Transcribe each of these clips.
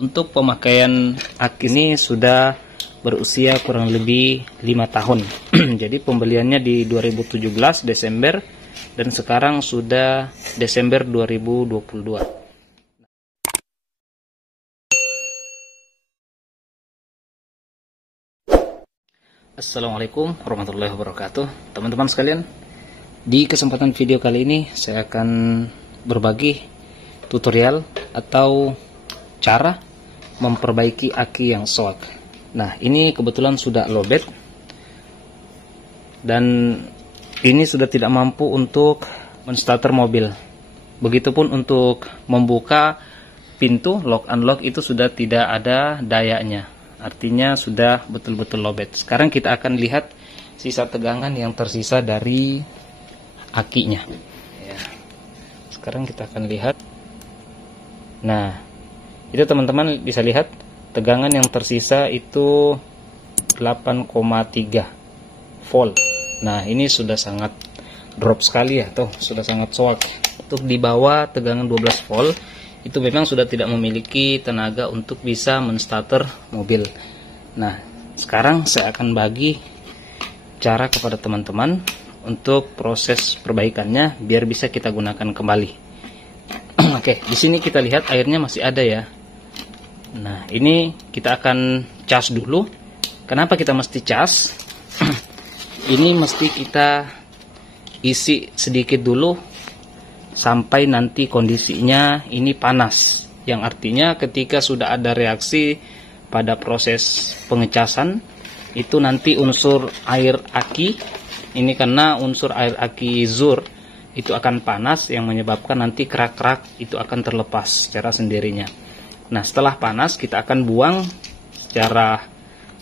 Untuk pemakaian aki ini sudah berusia kurang lebih 5 tahun. Jadi pembeliannya di 2017 Desember dan sekarang sudah Desember 2022. Assalamualaikum warahmatullahi wabarakatuh. Teman-teman sekalian, di kesempatan video kali ini saya akan berbagi tutorial atau cara memperbaiki aki yang soak. Nah, ini kebetulan sudah lowbat dan ini sudah tidak mampu untuk menstarter mobil. Begitupun untuk membuka pintu lock unlock itu sudah tidak ada dayanya. Artinya sudah betul-betul lowbat. Sekarang kita akan lihat sisa tegangan yang tersisa dari akinya. Ya. Sekarang kita akan lihat. Nah, itu teman-teman bisa lihat tegangan yang tersisa itu 8,3 volt. Nah, ini sudah sangat drop sekali ya, sudah sangat soak. Untuk di bawah tegangan 12 volt itu memang sudah tidak memiliki tenaga untuk bisa menstarter mobil. Nah, sekarang saya akan bagi cara kepada teman-teman untuk proses perbaikannya biar bisa kita gunakan kembali. Oke, di sini kita lihat airnya masih ada ya. Nah, ini kita akan cas dulu. Kenapa kita mesti cas? Ini mesti kita isi sedikit dulu sampai nanti kondisinya ini panas. Yang artinya ketika sudah ada reaksi pada proses pengecasan, itu nanti unsur air aki, ini karena unsur air aki zur itu akan panas yang menyebabkan nanti kerak-kerak itu akan terlepas secara sendirinya. Nah, setelah panas kita akan buang secara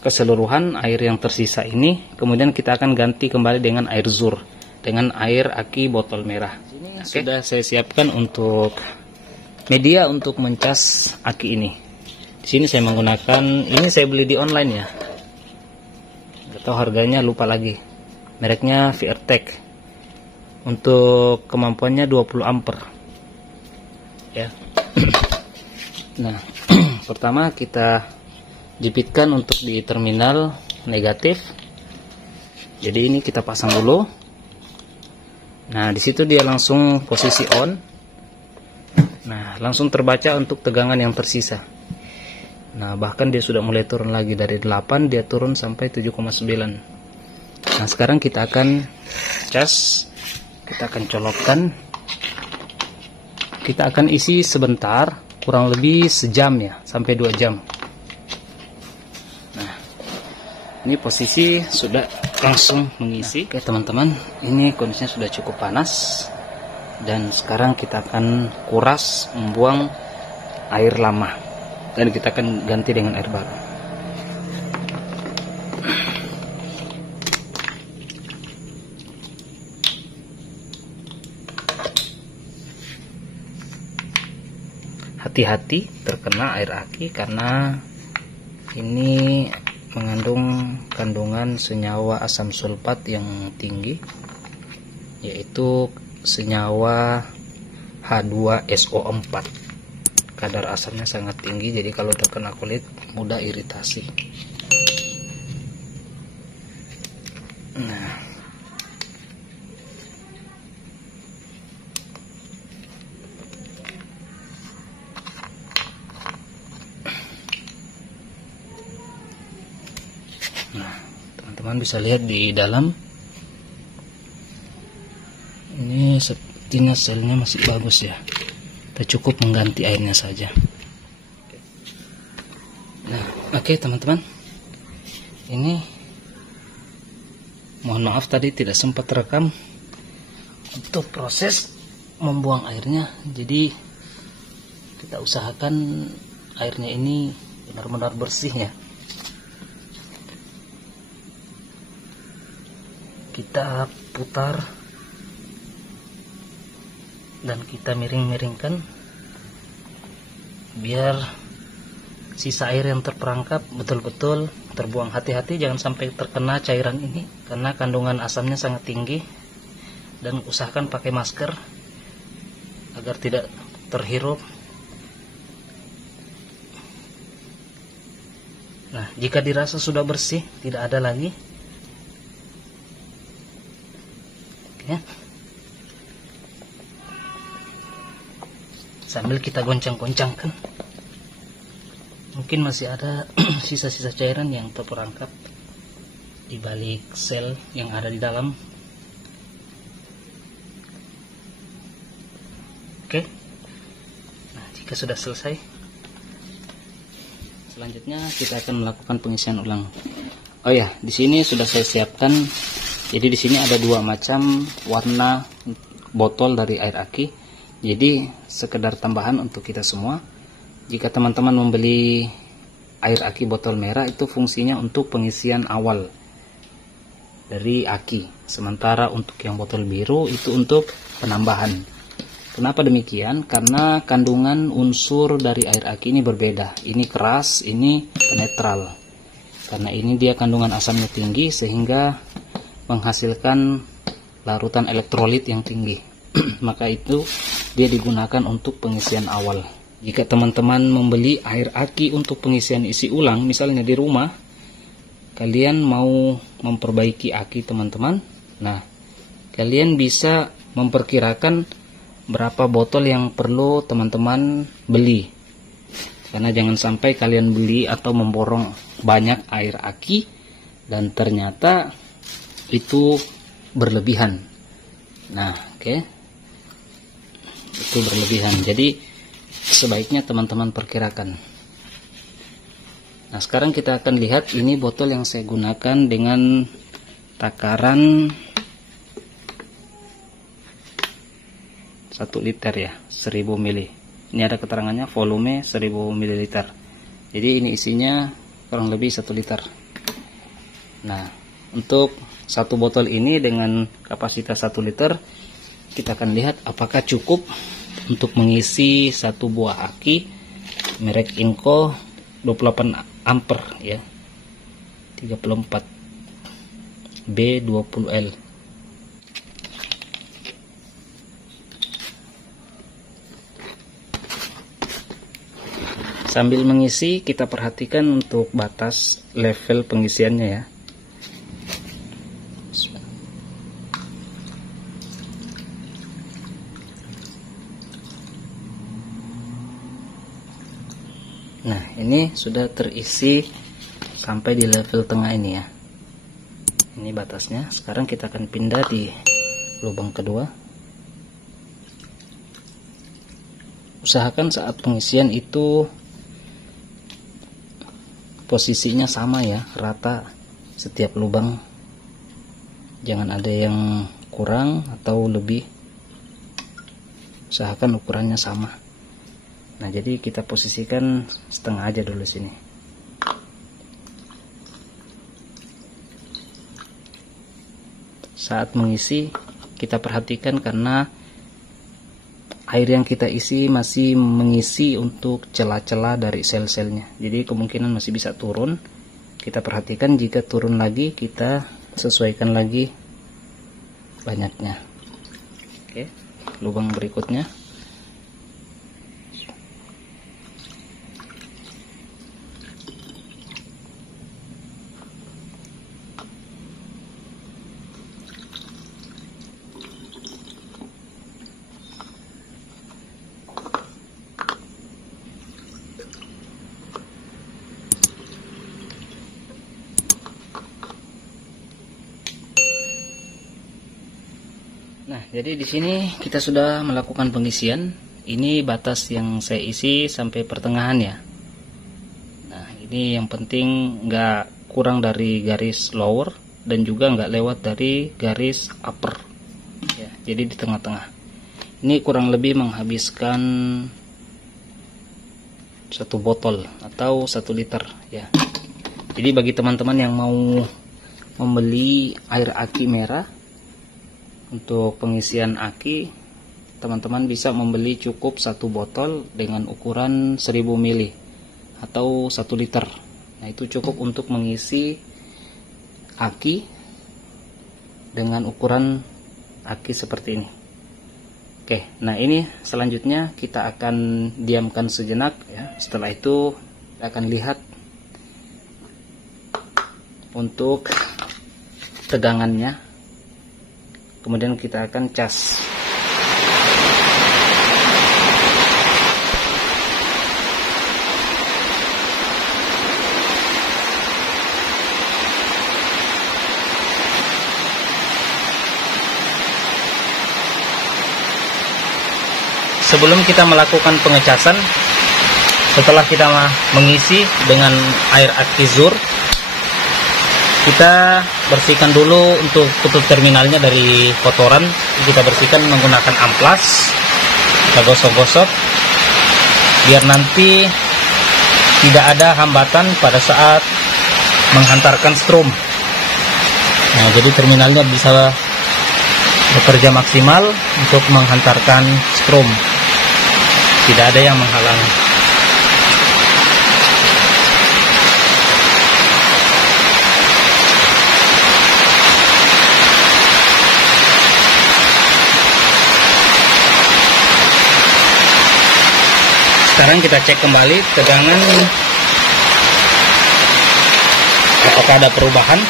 keseluruhan air yang tersisa ini. Kemudian kita akan ganti kembali dengan air zur, dengan air aki botol merah. Ini sudah saya siapkan untuk media untuk mencas aki ini. Di sini saya menggunakan, ini saya beli di online ya. Nggak tahu harganya, lupa lagi. Mereknya VRTech. Untuk kemampuannya 20 ampere. Ya. Nah, pertama kita jepitkan untuk di terminal negatif. Jadi ini kita pasang dulu. Nah, di situ dia langsung posisi on. Nah, langsung terbaca untuk tegangan yang tersisa. Nah, bahkan dia sudah mulai turun lagi dari 8, dia turun sampai 7,9. Nah, sekarang kita akan cas. Kita akan colokkan. Kita akan isi sebentar, kurang lebih sejam ya, sampai 2 jam. Nah, ini posisi sudah langsung mengisi. Oke teman-teman, ini kondisinya sudah cukup panas. Dan sekarang kita akan kuras, membuang air lama. Dan kita akan ganti dengan air baru. Hati-hati terkena air aki karena ini mengandung kandungan senyawa asam sulfat yang tinggi, yaitu senyawa H2SO4. Kadar asamnya sangat tinggi, jadi kalau terkena kulit mudah iritasi. Nah, teman-teman bisa lihat di dalam ini sepertinya selnya masih bagus ya. Kita cukup mengganti airnya saja. Nah, oke teman-teman, ini mohon maaf tadi tidak sempat rekam untuk proses membuang airnya. Jadi kita usahakan airnya ini benar-benar bersih ya. Kita putar dan kita miring-miringkan biar sisa air yang terperangkap betul-betul terbuang. Hati-hati jangan sampai terkena cairan ini karena kandungan asamnya sangat tinggi, dan usahakan pakai masker agar tidak terhirup Nah, jika dirasa sudah bersih, tidak ada lagi, ya, sambil kita goncang-goncangkan, mungkin masih ada sisa-sisa cairan yang terperangkap di balik sel yang ada di dalam. Oke, nah jika sudah selesai, selanjutnya kita akan melakukan pengisian ulang. Oh ya, di sini sudah saya siapkan. Jadi di sini ada dua macam warna botol dari air aki. Jadi sekedar tambahan untuk kita semua. Jika teman-teman membeli air aki botol merah, itu fungsinya untuk pengisian awal dari aki. Sementara untuk yang botol biru itu untuk penambahan. Kenapa demikian? Karena kandungan unsur dari air aki ini berbeda. Ini keras, ini netral. Karena ini dia kandungan asamnya tinggi sehingga menghasilkan larutan elektrolit yang tinggi. Maka itu dia digunakan untuk pengisian awal. Jika teman-teman membeli air aki untuk pengisian isi ulang, misalnya di rumah, kalian mau memperbaiki aki teman-teman, nah kalian bisa memperkirakan berapa botol yang perlu teman-teman beli. Karena jangan sampai kalian beli atau memborong banyak air aki dan ternyata itu berlebihan. Nah, oke. Itu berlebihan. Jadi sebaiknya teman-teman perkirakan. Nah, sekarang kita akan lihat ini botol yang saya gunakan dengan takaran 1 liter ya, 1000 ml. Ini ada keterangannya volume 1000 ml. Jadi ini isinya kurang lebih 1 liter. Nah, untuk satu botol ini dengan kapasitas 1 liter, kita akan lihat apakah cukup untuk mengisi satu buah aki merek Inco 28 ampere ya, 34 B20L. Sambil mengisi, kita perhatikan untuk batas level pengisiannya ya. Nah, ini sudah terisi sampai di level tengah ini ya. Ini batasnya. Sekarang kita akan pindah di lubang kedua. Usahakan saat pengisian itu posisinya sama ya, rata setiap lubang. Jangan ada yang kurang atau lebih. Usahakan ukurannya sama. Nah, jadi kita posisikan setengah aja dulu sini. Saat mengisi, kita perhatikan karena air yang kita isi masih mengisi untuk celah-celah dari sel-selnya. Jadi kemungkinan masih bisa turun. Kita perhatikan, jika turun lagi kita sesuaikan lagi banyaknya. Oke, lubang berikutnya. Nah, jadi di sini kita sudah melakukan pengisian. Ini batas yang saya isi sampai pertengahan ya. Nah, ini yang penting nggak kurang dari garis lower dan juga nggak lewat dari garis upper. Ya, jadi di tengah-tengah. Ini kurang lebih menghabiskan 1 botol atau 1 liter ya. Jadi bagi teman-teman yang mau membeli air aki merah untuk pengisian aki, teman-teman bisa membeli cukup 1 botol dengan ukuran 1000 ml atau 1 liter. Nah, itu cukup untuk mengisi aki dengan ukuran aki seperti ini. Oke, nah ini selanjutnya kita akan diamkan sejenak ya. Setelah itu kita akan lihat untuk tegangannya. Kemudian kita akan cas. Sebelum kita melakukan pengecasan, setelah kita mengisi dengan air aki Zur, kita bersihkan dulu untuk tutup terminalnya dari kotoran. Kita bersihkan menggunakan amplas, kita gosok-gosok biar nanti tidak ada hambatan pada saat menghantarkan strom. Nah, jadi terminalnya bisa bekerja maksimal untuk menghantarkan strom. Tidak ada yang menghalangi. Sekarang kita cek kembali tegangan, apakah ada perubahan.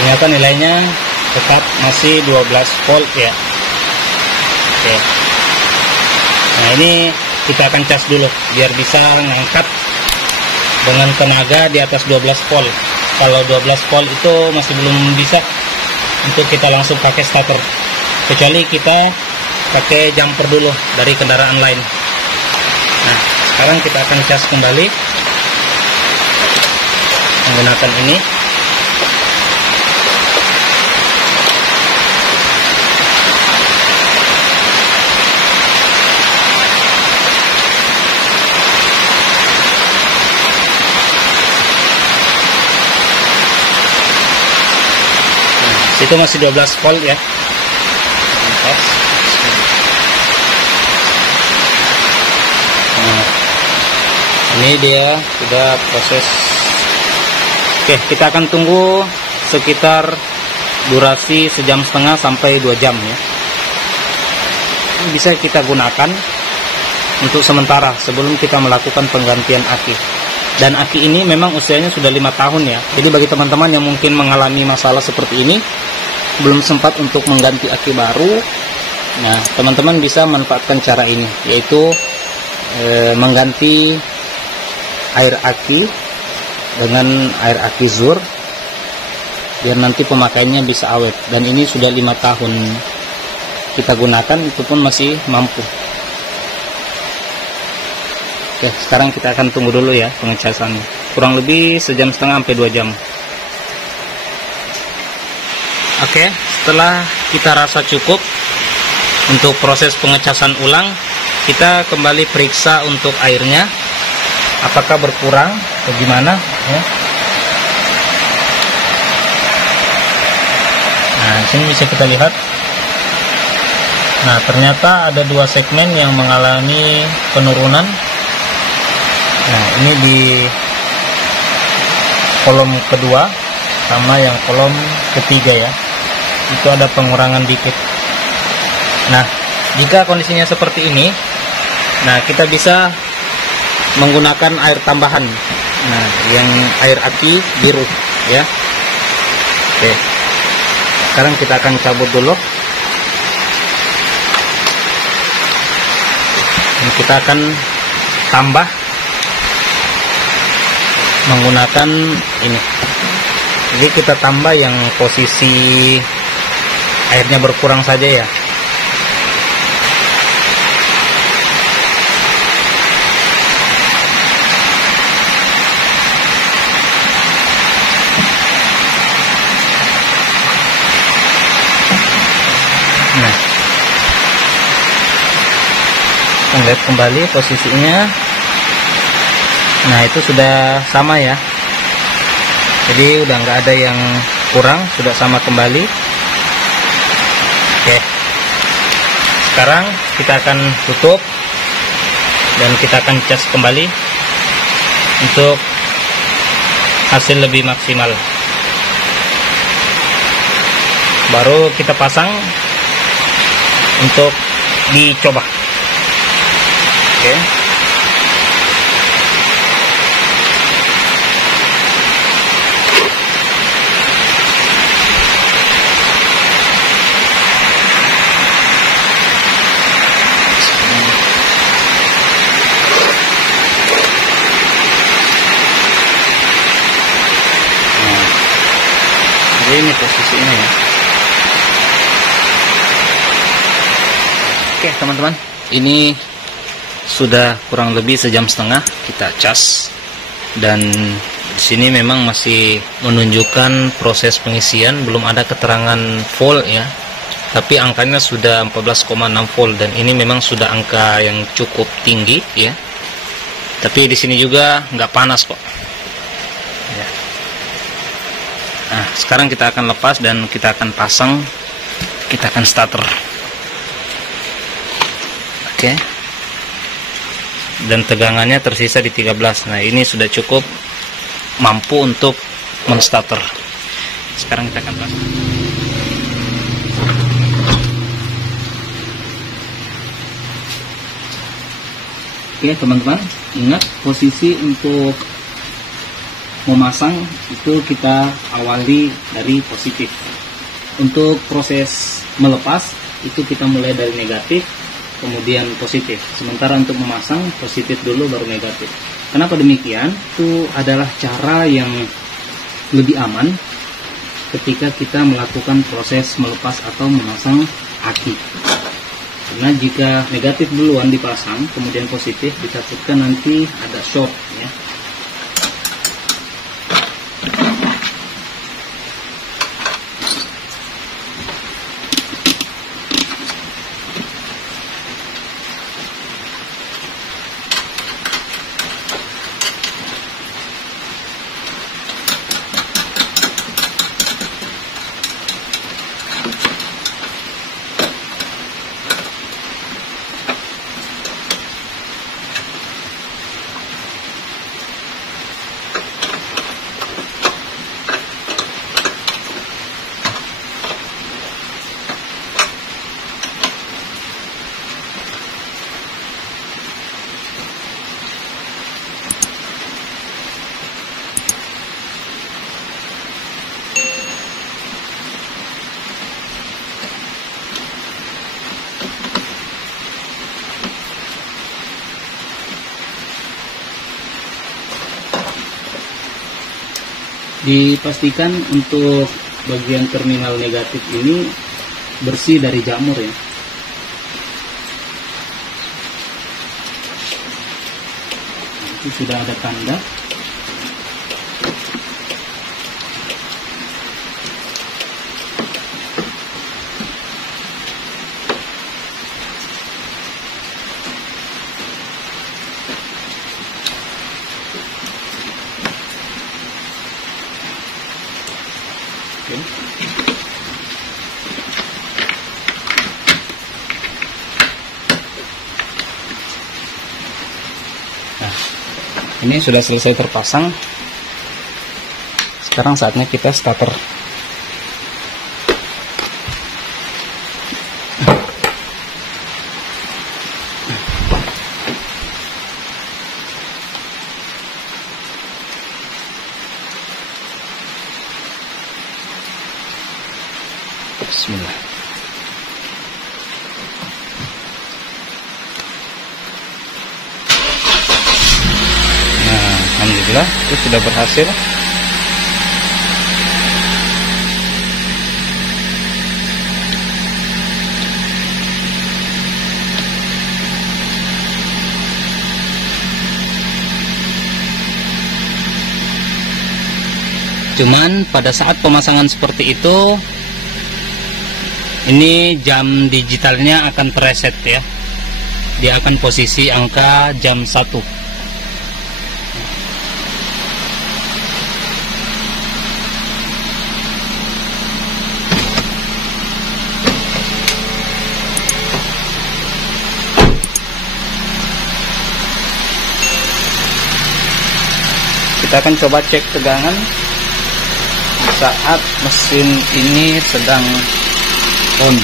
Ternyata nilainya tetap masih 12 volt ya. Oke. Nah, ini kita akan cas dulu biar bisa ngangkat dengan tenaga di atas 12 volt. Kalau 12 volt itu masih belum bisa untuk kita langsung pakai starter, kecuali kita pakai jumper dulu dari kendaraan lain. Nah, sekarang kita akan cas kembali menggunakan ini. Itu masih 12 volt ya. Nah, ini dia sudah proses. Oke, kita akan tunggu sekitar durasi 1,5 jam sampai 2 jam ya. Ini bisa kita gunakan untuk sementara sebelum kita melakukan penggantian aki. Dan aki ini memang usianya sudah 5 tahun ya. Jadi bagi teman-teman yang mungkin mengalami masalah seperti ini, belum sempat untuk mengganti aki baru, nah teman-teman bisa manfaatkan cara ini, yaitu mengganti air aki dengan air aki Zur, biar nanti pemakaiannya bisa awet. Dan ini sudah 5 tahun kita gunakan, itu pun masih mampu. Oke, sekarang kita akan tunggu dulu ya pengecasannya, kurang lebih 1,5 jam sampai 2 jam. Oke, setelah kita rasa cukup untuk proses pengecasan ulang, kita kembali periksa untuk airnya apakah berkurang atau gimana ya. Nah, sini bisa kita lihat. Nah, ternyata ada 2 segmen yang mengalami penurunan. Nah, ini di kolom kedua sama yang kolom ketiga ya, itu ada pengurangan dikit. Nah, jika kondisinya seperti ini, nah kita bisa menggunakan air tambahan. Nah, yang air aki biru ya. Oke, sekarang kita akan cabut dulu. Ini kita akan tambah menggunakan ini. Jadi kita tambah yang posisi airnya berkurang saja ya. Nah, kita lihat kembali posisinya. Nah, itu sudah sama ya. Jadi udah nggak ada yang kurang, sudah sama kembali. Oke, sekarang kita akan tutup dan kita akan cas kembali untuk hasil lebih maksimal. baru kita pasang untuk dicoba. Oke. Ini posisinya ya. Oke teman-teman, ini sudah kurang lebih sejam setengah kita cas, dan di sini memang masih menunjukkan proses pengisian, belum ada keterangan volt ya, tapi angkanya sudah 14,6 volt, dan ini memang sudah angka yang cukup tinggi ya. Tapi di sini juga nggak panas kok. Ya. Nah, sekarang kita akan lepas dan kita akan pasang, kita akan starter. Oke. Dan tegangannya tersisa di 13. Nah, ini sudah cukup mampu untuk menstarter. Sekarang kita akan pasang. Oke, teman-teman, ingat posisi untuk memasang itu kita awali dari positif. Untuk proses melepas itu kita mulai dari negatif kemudian positif. Sementara untuk memasang positif dulu baru negatif. Kenapa demikian? Itu adalah cara yang lebih aman ketika kita melakukan proses melepas atau memasang aki. Karena jika negatif duluan dipasang kemudian positif, ditakutkan nanti ada short ya. Dipastikan untuk bagian terminal negatif ini bersih dari jamur ya. Itu sudah ada tanda. Nah, ini sudah selesai terpasang. Sekarang saatnya kita starter. Bismillah. Nah, alhamdulillah itu sudah berhasil. Cuman pada saat pemasangan seperti itu, ini jam digitalnya akan preset ya. Dia akan posisi angka jam 1. Kita akan coba cek tegangan saat mesin ini sedang on.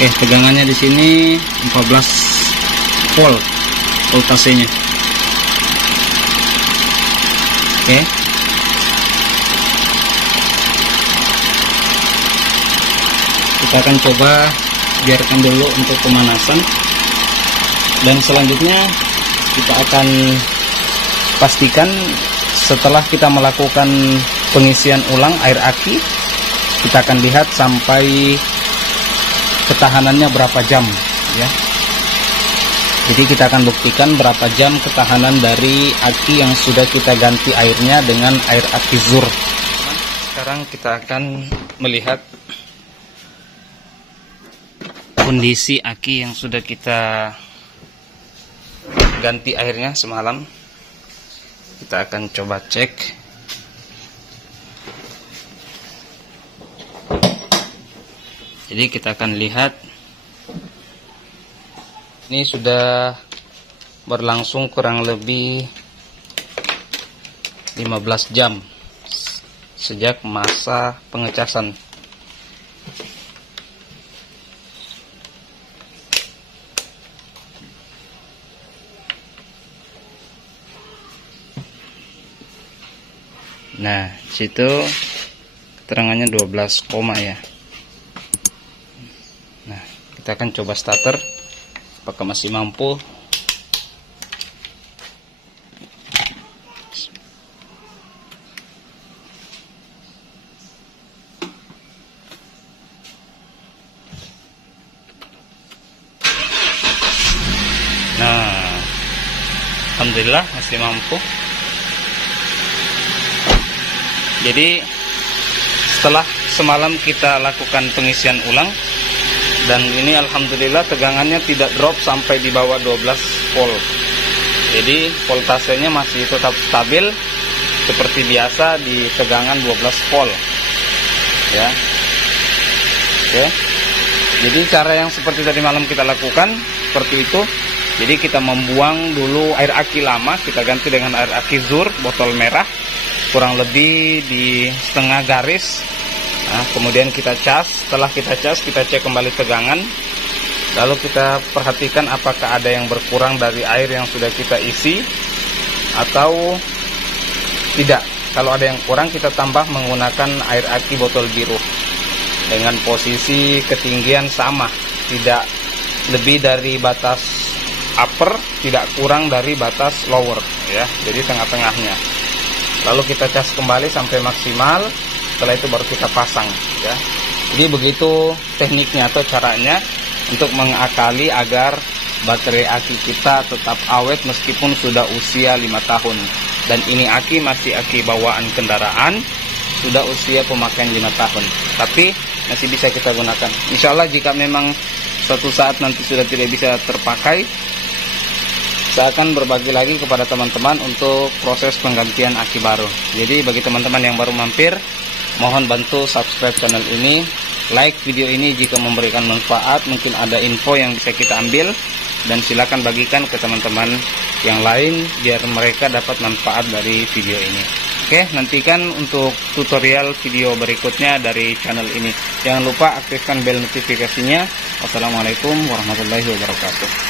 Oke, tegangannya di sini 14 volt voltasenya. Oke. Kita akan coba biarkan dulu untuk pemanasan, dan selanjutnya kita akan pastikan setelah kita melakukan pengisian ulang air aki, kita akan lihat sampai ketahanannya berapa jam ya. Jadi kita akan buktikan berapa jam ketahanan dari aki yang sudah kita ganti airnya dengan air aki Zur. Sekarang kita akan melihat kondisi aki yang sudah kita ganti airnya semalam. Kita akan coba cek. Jadi kita akan lihat ini sudah berlangsung kurang lebih 15 jam sejak masa pengecasan. Nah, situ keterangannya 12, ya. Nah, kita akan coba starter apakah masih mampu. Nah, alhamdulillah masih mampu. Jadi setelah semalam kita lakukan pengisian ulang, dan ini alhamdulillah tegangannya tidak drop sampai di bawah 12 volt. Jadi voltasenya masih tetap stabil seperti biasa di tegangan 12 volt ya. Oke. Jadi cara yang seperti tadi malam kita lakukan seperti itu. Jadi kita membuang dulu air aki lama, kita ganti dengan air aki Zur botol merah kurang lebih di setengah garis. Nah, kemudian kita cas. Setelah kita cas, kita cek kembali tegangan. Lalu kita perhatikan apakah ada yang berkurang dari air yang sudah kita isi atau tidak. Kalau ada yang kurang, kita tambah menggunakan air aki botol biru dengan posisi ketinggian sama, tidak lebih dari batas upper, tidak kurang dari batas lower ya. Jadi tengah-tengahnya. Lalu kita cas kembali sampai maksimal. Setelah itu baru kita pasang ya. Jadi begitu tekniknya atau caranya untuk mengakali agar baterai aki kita tetap awet meskipun sudah usia 5 tahun. Dan ini aki masih aki bawaan kendaraan, sudah usia pemakaian 5 tahun, tapi masih bisa kita gunakan. Insya Allah jika memang suatu saat nanti sudah tidak bisa terpakai, saya akan berbagi lagi kepada teman-teman untuk proses penggantian aki baru. Jadi bagi teman-teman yang baru mampir, mohon bantu subscribe channel ini, like video ini jika memberikan manfaat, mungkin ada info yang bisa kita ambil, dan silakan bagikan ke teman-teman yang lain biar mereka dapat manfaat dari video ini. Oke, nantikan untuk tutorial video berikutnya dari channel ini. Jangan lupa aktifkan bel notifikasinya. Wassalamualaikum warahmatullahi wabarakatuh.